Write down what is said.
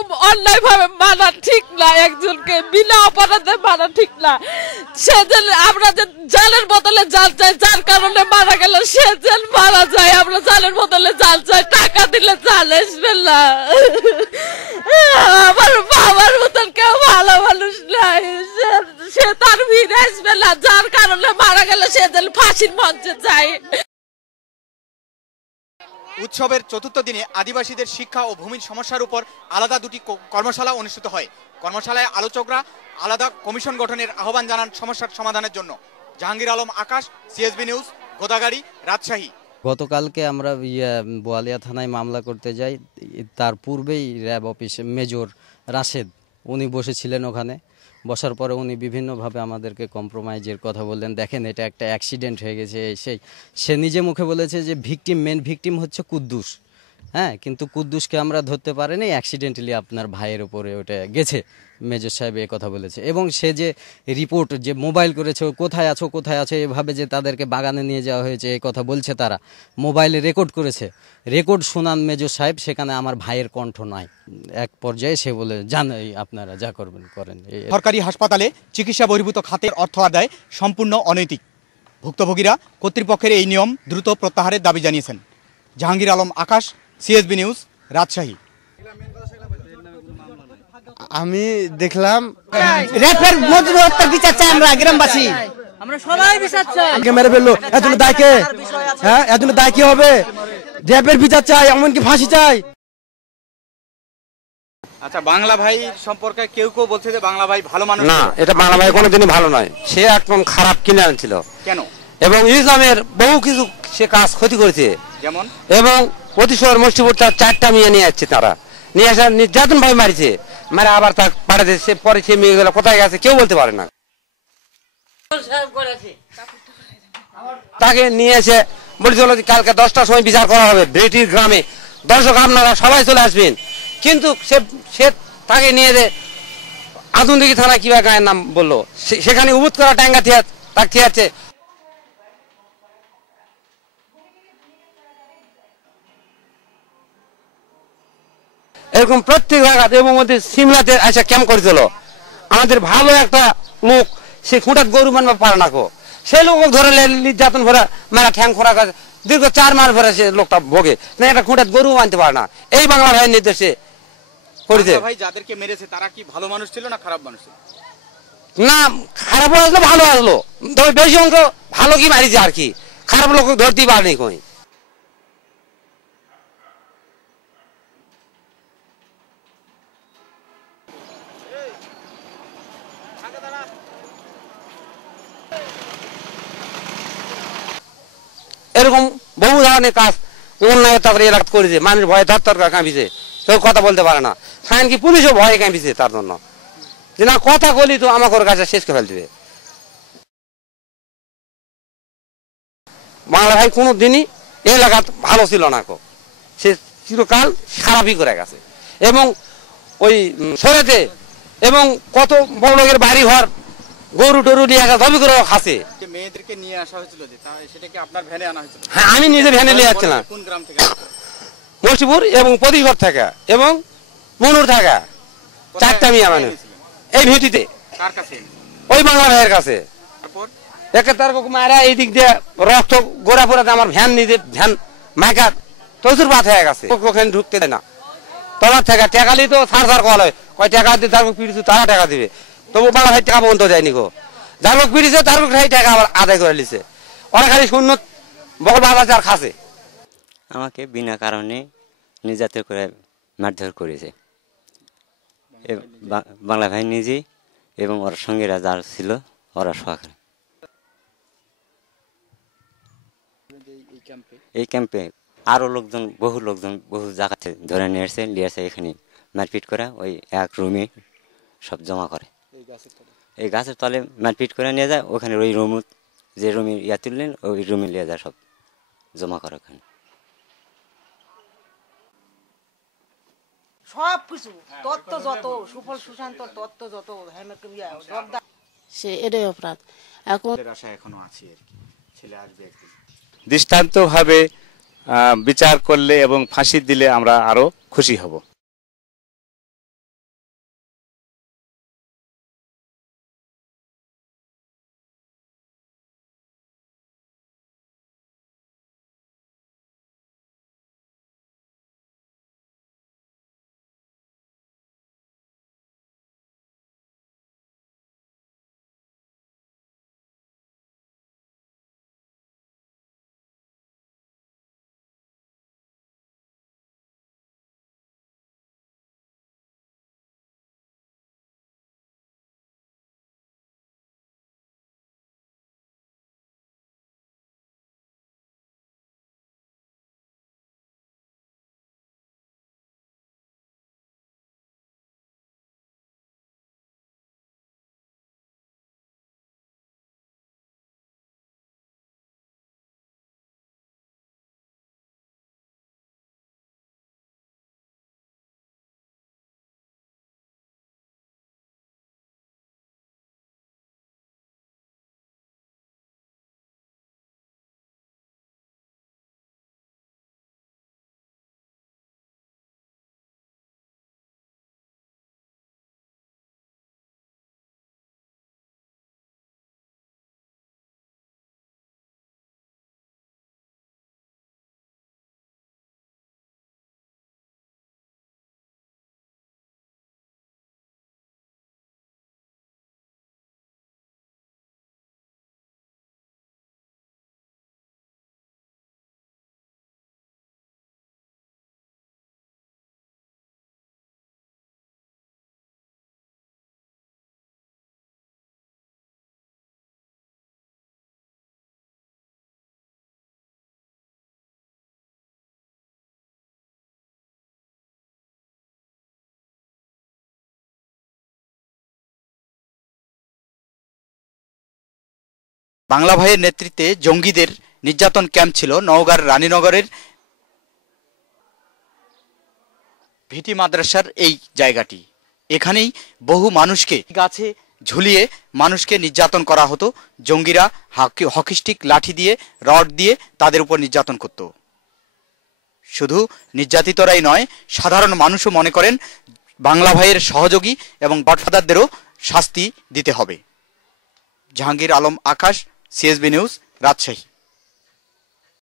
অন্যায় ভাবে মানা ঠিক না, একজনকে বিনা অপরাধে মানা ঠিক না। সে যে আমরা যে জালের বদলে জাল চাই, যার কারণে মারা গেল, সে যে মারা যায়, আমরা জালের বদলে জাল চাই, টাকা দিলে জাল আসবে না। আমার বাবার মতন কেউ ভালো মানুষ নাই, সে তার ভিড় আসবে না, যার কারণে মারা গেল, সে যে ফাঁসির মঞ্চে যায়। উৎসবের চতুর্থ দিনে আদিবাসীদের শিক্ষা ও ভূমির সমস্যার উপর আলাদা দুটি কর্মশালা অনুষ্ঠিত হয়। কর্মশালায় আলোচকরা আলাদা কমিশন গঠনের আহ্বান জানান সমস্যার সমাধানের জন্য। জাহাঙ্গীর আলম আকাশ, সিএসবি নিউজ, গোদাগাড়ি, রাজশাহী। গতকালকে আমরা বোয়ালিয়া থানায় মামলা করতে যাই, তার পূর্বেই র্যাব অফিসে মেজর রাশেদ উনি বসেছিলেন। ওখানে বসার পরে উনি বিভিন্নভাবে আমাদেরকে কম্প্রোমাইজের কথা বললেন। দেখেন, এটা একটা অ্যাক্সিডেন্ট হয়ে গেছে। সে নিজে মুখে বলেছে যে মেন ভিকটিম হচ্ছে কুদ্দুস, হ্যাঁ, কিন্তু কুদ্দুসকে আমরা ধরতে পারিনি, অ্যাক্সিডেন্টালি আপনার ভাইয়ের উপরে ওটা গেছে। মেজর সাহেব এ কথা বলেছে। এবং সে যে রিপোর্ট যে মোবাইল করেছে, কোথায় আছো এভাবে যে তাদেরকে বাগানে নিয়ে যাওয়া হয়েছে এই কথা বলছে, তারা মোবাইলে রেকর্ড করেছে। রেকর্ড শোনান মেজর সাহেব, সেখানে আমার ভাইয়ের কণ্ঠ নাই। এক পর্যায়ে সে বলে, জান আপনারা যা করবেন করেন। সরকারি হাসপাতালে চিকিৎসা বহির্ভূত খাতের অর্থ আদায় সম্পূর্ণ অনৈতিক। ভুক্তভোগীরা কর্তৃপক্ষের এই নিয়ম দ্রুত প্রত্যাহারের দাবি জানিয়েছেন। জাহাঙ্গীর আলম আকাশ, সিএসবি নিউজ, রাজশাহী। আমি দেখলাম রেপের মধ্যে বিচার চাই আমরা গ্রামবাসী, আমরা সবাই বিচার চাই। মেরে ফেললো, এর জন্য দায় কে? হ্যাঁ, এর জন্য দায় কি হবে? রেপের বিচার চাই, এমনকি ফাঁসি চাই। আচ্ছা, বাংলা ভাই সম্পর্কে কেউ কেউ বলছে যে বাংলা ভাই ভালো মানুষ না, এটা বাংলা ভাই কোনোদিনই ভালো নয়। সে একদম খারাপ কিনে আনছিল। কেন? এবং ইসলামের বহু কিছু সে কাজ ক্ষতি করেছে। যেমন? এবং অতিশয় মুষ্টিপুর তার 4টা মেয়ে নিয়ে আসছে, তারা নিয়ে আসা নির্যাতন ভাবে মারিছে, মানে আবার তার পাঠাতে। সে পরে সে মেয়েগুলো কোথায় গেছে কেউ বলতে পারে না। তাকে নিয়ে এসে বলেছিল কালকে 10টার সময় বিচার করা হবে ব্রিটিশ গ্রামে, দর্শক আপনারা সবাই চলে আসবেন। কিন্তু সে তাকে নিয়ে যে আধুনিক থানা কিবা গায়ের নাম বললো, সেখানে উবুত করা ট্যাঙ্গা তাকে থিয়াচ্ছে। এরকম প্রত্যেক জায়গাতে এবং ওদের সিমলাতে এসে ক্যাম্প করেছিল। আমাদের ভালো একটা লোক, সে খুঁটাত গরু মানবে পারে না, সেই লোক ধরে নির্যাতন ভরা মেলা ঠ্যাং খোরা কাজ দীর্ঘ 4 মাস ভরে সে লোকটা ভোগে না, একটা খুঁটাত গরু মানতে পারে না। এই বাংলা ভাইয়ের নির্দেশে করেছে। ভাই যাদেরকে মেরেছে তারা কি ভালো মানুষ ছিল না খারাপ মানুষ ছিল? না, খারাপ আসলো ভালো আসলো, তবে বেশি অংশ ভালো কি মারিছে আর কি, খারাপ লোক ধরতেই পারেনি কই। এরকম বহু ধরনের কাজ অন্যায় তারপরে এলাকা করেছে, মানুষ ভয়ে ধর কাঁপিছে, কেউ কথা বলতে পারে না। কি পুলিশও ভয়ে কাঁপিছে তার জন্য, যে না কথা বলি তো আমাকে ওর কাছে শেষ করে ফেল দিবে। বাংলা ভাই কোনো দিনই এলাকা ভালো ছিল না, সে চিরকাল খারাপই করে গেছে। এবং ওই সরেতে এবং কত বড় লোকের বাড়ি ঘর গরু টরু নিয়ে আসা দাবি করে খাসে। মেয়েদেরকে নিয়ে আসা হয়েছিল, সেটা কি আপনার ভ্যানে আনা হয়েছিল? হ্যাঁ, আমি নিজে ভ্যানে নিয়ে যাচ্ছিলাম। কোন গ্রাম থেকে? মুষ্টিপুর এবং পরিঘর থেকে এবং মনুর থেকে 4টা মেয়ে মানে এই ভিটিতে। কার কাছে? ওই বাংলা ভাইয়ের কাছে। একে তার মারা এই দিক দিয়ে রক্ত গোড়া পোড়াতে আমার ভ্যান নিজে ভ্যান মাইকা প্রচুর বাত হয়ে গেছে, ওখানে ঢুকতে দেয় না। তোমার থেকে টাকা নিয়ে তো সার কল হয়, কয় টাকা দিয়ে তার পিড়িয়েছে, তারা টাকা দিবে, তবু বাংলা ভাই টাকা পর্যন্ত দেয়নি। যার মুখ পিড়িয়েছে তার টাকা আবার আদায় করে নিছে। ওরা খালি শূন্য বকল বাজার আর খাসে। আমাকে বিনা কারণে নির্যাতন করে মারধর করেছে বাংলা ভাই নিজেই এবং ওর সঙ্গীরা যারা ছিল ওরা সহকারে। এই ক্যাম্পে আরো লোকজন বহু জায়গাতে ধরে নিয়ে এসে এখানে মারপিট করে ওই এক রুমে সব জমা করে। এই গাছের তলে মারপিট করে নিয়ে যায়, ওখানে ওই রুম যে রুমে তুললেন ওই রুমে নিয়ে যায় সব জমা করে। ওখানে সব কিছু তত্ত্ব যত সুফল সুশান্ত তত্ত্ব যত সে এটাই অপরাধ। এখন আশা এখনো আছে আর কি, ছেলে আসবে একদিন। দৃষ্টান্তভাবে বিচার করলে এবং ফাঁসি দিলে আমরা আরো খুশি হব। বাংলা ভাইয়ের নেতৃত্বে জঙ্গিদের নির্যাতন ক্যাম্প ছিল নওগাঁর রানীনগরের ভিটি মাদ্রাসার এই জায়গাটি। এখানেই বহু মানুষকে গাছে ঝুলিয়ে মানুষকে নির্যাতন করা হতো। জঙ্গিরা হকিস্টিক লাঠি দিয়ে, রড দিয়ে তাদের উপর নির্যাতন করত। শুধু নির্যাতিতরাই নয়, সাধারণ মানুষও মনে করেন বাংলা ভাইয়ের সহযোগী এবং গডফাদারদেরও শাস্তি দিতে হবে। জাহাঙ্গীর আলম আকাশ, সিএসবি নিউজ, রাজশাহী।